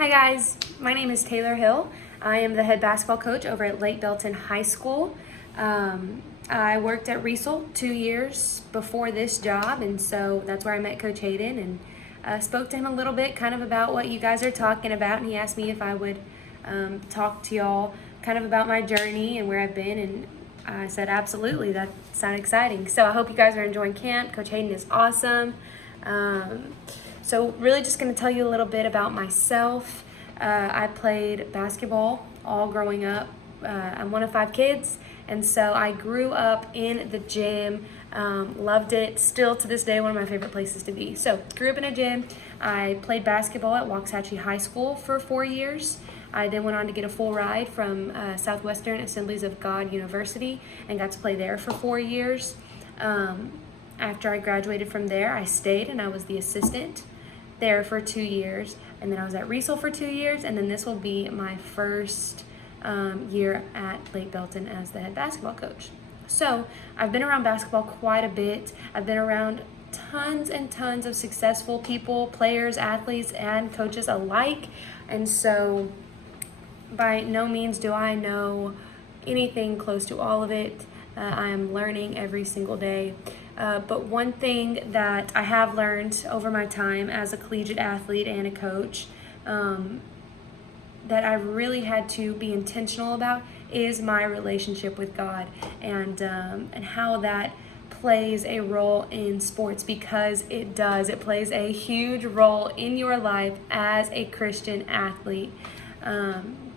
Hi guys, my name is Taylor Hill. I am the head basketball coach over at Lake Belton High School. I worked at Riesel 2 years before this job, and so that's where I met Coach Hayden and spoke to him a little bit kind of about what you guys are talking about, and he asked me if I would talk to y'all kind of about my journey and where I've been, and I said absolutely, that sounded exciting. So I hope you guys are enjoying camp. Coach Hayden is awesome. So really just going to tell you a little bit about myself. I played basketball all growing up. I'm one of 5 kids, and so I grew up in the gym, loved it, still to this day one of my favorite places to be. So grew up in a gym. I played basketball at Waco High School for 4 years. I then went on to get a full ride from Southwestern Assemblies of God University and got to play there for 4 years. After I graduated from there, I stayed and I was the assistant there for 2 years, and then I was at Riesel for 2 years, and then this will be my first year at Lake Belton as the head basketball coach. So I've been around basketball quite a bit. I've been around tons and tons of successful people, players, athletes, and coaches alike, and so by no means do I know anything close to all of it. I am learning every single day. But one thing that I have learned over my time as a collegiate athlete and a coach that I really had to be intentional about is my relationship with God and how that plays a role in sports, because it does. It plays a huge role in your life as a Christian athlete. And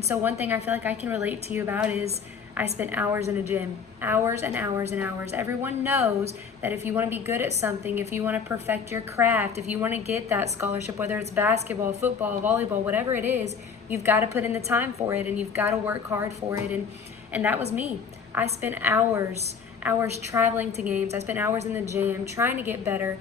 so one thing I feel like I can relate to you about is I spent hours in a gym, hours and hours and hours. Everyone knows that if you want to be good at something, if you want to perfect your craft, if you want to get that scholarship, whether it's basketball, football, volleyball, whatever it is, you've got to put in the time for it and you've got to work hard for it. And that was me. I spent hours traveling to games. I spent hours in the gym trying to get better.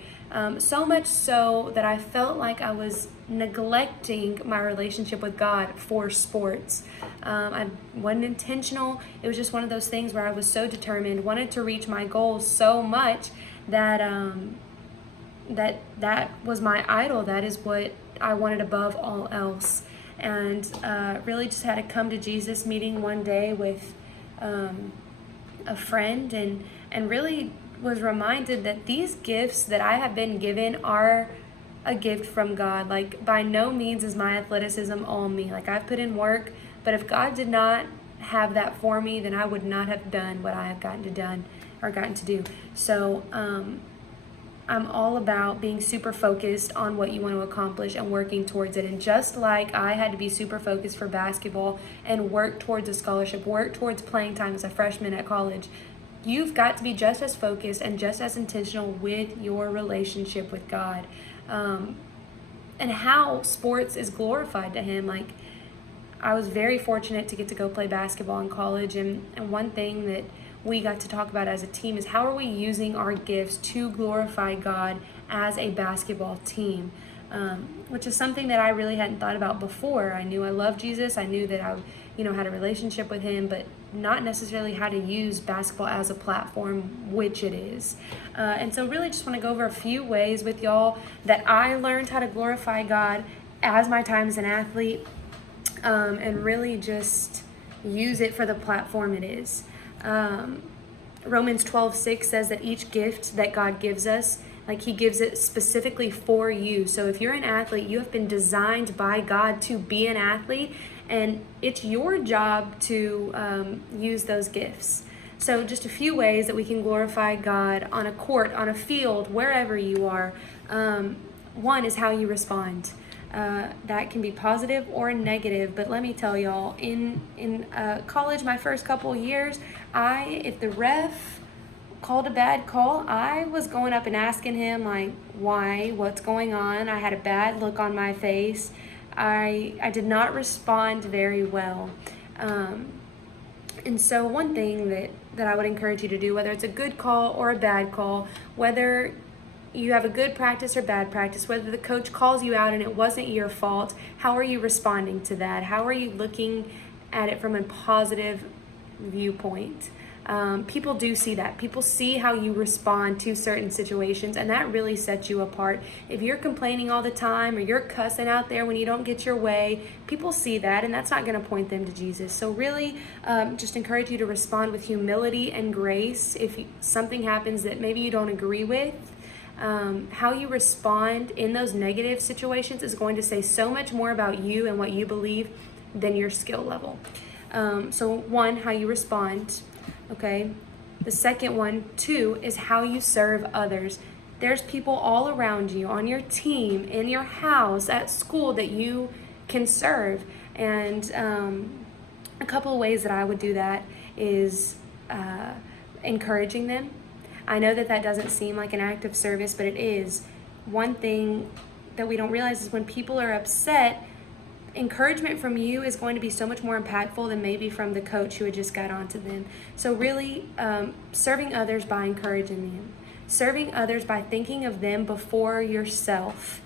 So much so that I felt like I was neglecting my relationship with God for sports. I wasn't intentional. It was just one of those things where I was so determined, wanted to reach my goals so much that that was my idol. That is what I wanted above all else. And really just had a come to Jesus meeting one day with a friend and really was reminded that these gifts that I have been given are a gift from God. Like, by no means is my athleticism all me. Like, I've put in work, but if God did not have that for me, then I would not have done what I have gotten to do. So I'm all about being super focused on what you want to accomplish and working towards it. And just like I had to be super focused for basketball and work towards a scholarship, work towards playing time as a freshman at college, you've got to be just as focused and just as intentional with your relationship with God, and how sports is glorified to Him. Like, I was very fortunate to get to go play basketball in college, and one thing that we got to talk about as a team is how are we using our gifts to glorify God as a basketball team, which is something that I really hadn't thought about before. I knew I loved Jesus. I knew that I had a relationship with Him, but not necessarily how to use basketball as a platform, which it is. And so really just want to go over a few ways with y'all that I learned how to glorify God as my time as an athlete, and really just use it for the platform it is. Romans 12:6 says that each gift that God gives us, like, He gives it specifically for you. So if you're an athlete, you have been designed by God to be an athlete, and it's your job to use those gifts. So just a few ways that we can glorify God on a court, on a field, wherever you are. One is how you respond. That can be positive or negative, but let me tell y'all, in college, my first couple years, if the ref called a bad call, I was going up and asking him, like, why, what's going on. I had a bad look on my face. I did not respond very well. And so one thing that I would encourage you to do, whether it's a good call or a bad call, whether you have a good practice or bad practice, whether the coach calls you out and it wasn't your fault, how are you responding to that? How are you looking at it from a positive viewpoint? people do see that. People see how you respond to certain situations, and that really sets you apart. If you're complaining all the time or you're cussing out there when you don't get your way, people see that, and that's not going to point them to Jesus. So really, just encourage you to respond with humility and grace. If something happens that maybe you don't agree with, how you respond in those negative situations is going to say so much more about you and what you believe than your skill level. So one, how you respond, okay? The second one, too, is how you serve others. There's people all around you, on your team, in your house, at school, that you can serve. And a couple of ways that I would do that is encouraging them. I know that doesn't seem like an act of service, but it is. One thing that we don't realize is when people are upset, encouragement from you is going to be so much more impactful than maybe from the coach who had just got onto them. So really, serving others by encouraging them. Serving others by thinking of them before yourself.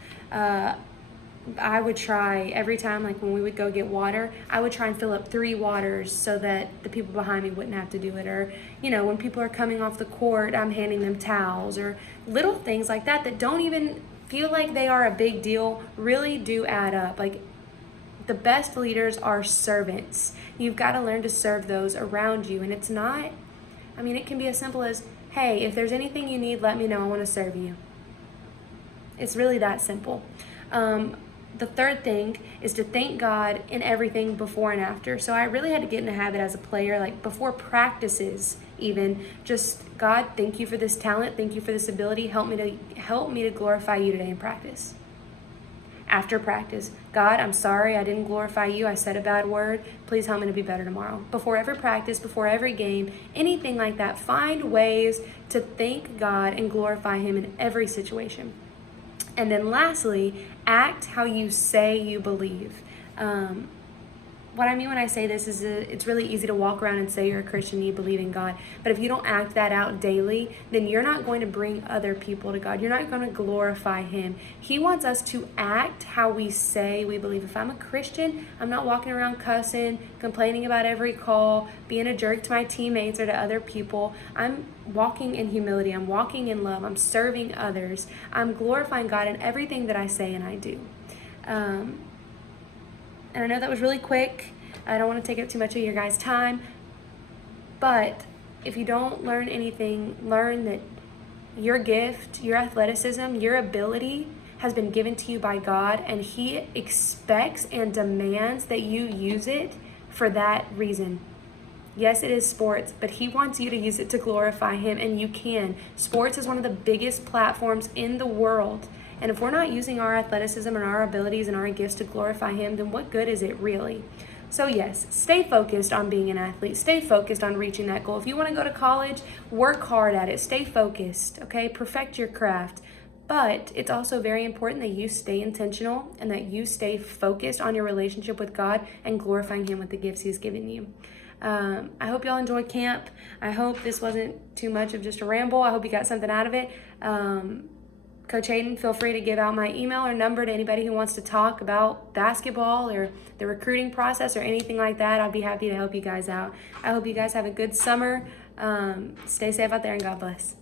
I would try every time, like when we would go get water, I would try and fill up 3 waters so that the people behind me wouldn't have to do it. Or, when people are coming off the court, I'm handing them towels, or little things like that don't even feel like they are a big deal, really do add up. Like, the best leaders are servants. You've got to learn to serve those around you. And it's not, it can be as simple as, hey, if there's anything you need, let me know. I want to serve you. It's really that simple. The third thing is to thank God in everything before and after. So I really had to get in the habit as a player, like before practices even, just, God, thank you for this talent. Thank you for this ability. Help me to glorify you today in practice. After practice, God, I'm sorry I didn't glorify you. I said a bad word. Please help me to be better tomorrow. Before every practice, before every game, anything like that, find ways to thank God and glorify Him in every situation. And then lastly, act how you say you believe. What I mean when I say this is it's really easy to walk around and say you're a Christian, you believe in God. But if you don't act that out daily, then you're not going to bring other people to God. You're not going to glorify Him. He wants us to act how we say we believe. If I'm a Christian, I'm not walking around cussing, complaining about every call, being a jerk to my teammates or to other people. I'm walking in humility. I'm walking in love. I'm serving others. I'm glorifying God in everything that I say and I do. And I know that was really quick. I don't want to take up too much of your guys' time. But if you don't learn anything, learn that your gift, your athleticism, your ability has been given to you by God, and He expects and demands that you use it for that reason. Yes, it is sports, but He wants you to use it to glorify Him, and you can. Sports is one of the biggest platforms in the world. And if we're not using our athleticism and our abilities and our gifts to glorify Him, then what good is it really? So yes, stay focused on being an athlete. Stay focused on reaching that goal. If you want to go to college, work hard at it. Stay focused, okay? Perfect your craft. But it's also very important that you stay intentional and that you stay focused on your relationship with God and glorifying Him with the gifts He's given you. I hope y'all enjoyed camp. I hope this wasn't too much of just a ramble. I hope you got something out of it. Coach Hayden, feel free to give out my email or number to anybody who wants to talk about basketball or the recruiting process or anything like that. I'd be happy to help you guys out. I hope you guys have a good summer. Stay safe out there, and God bless.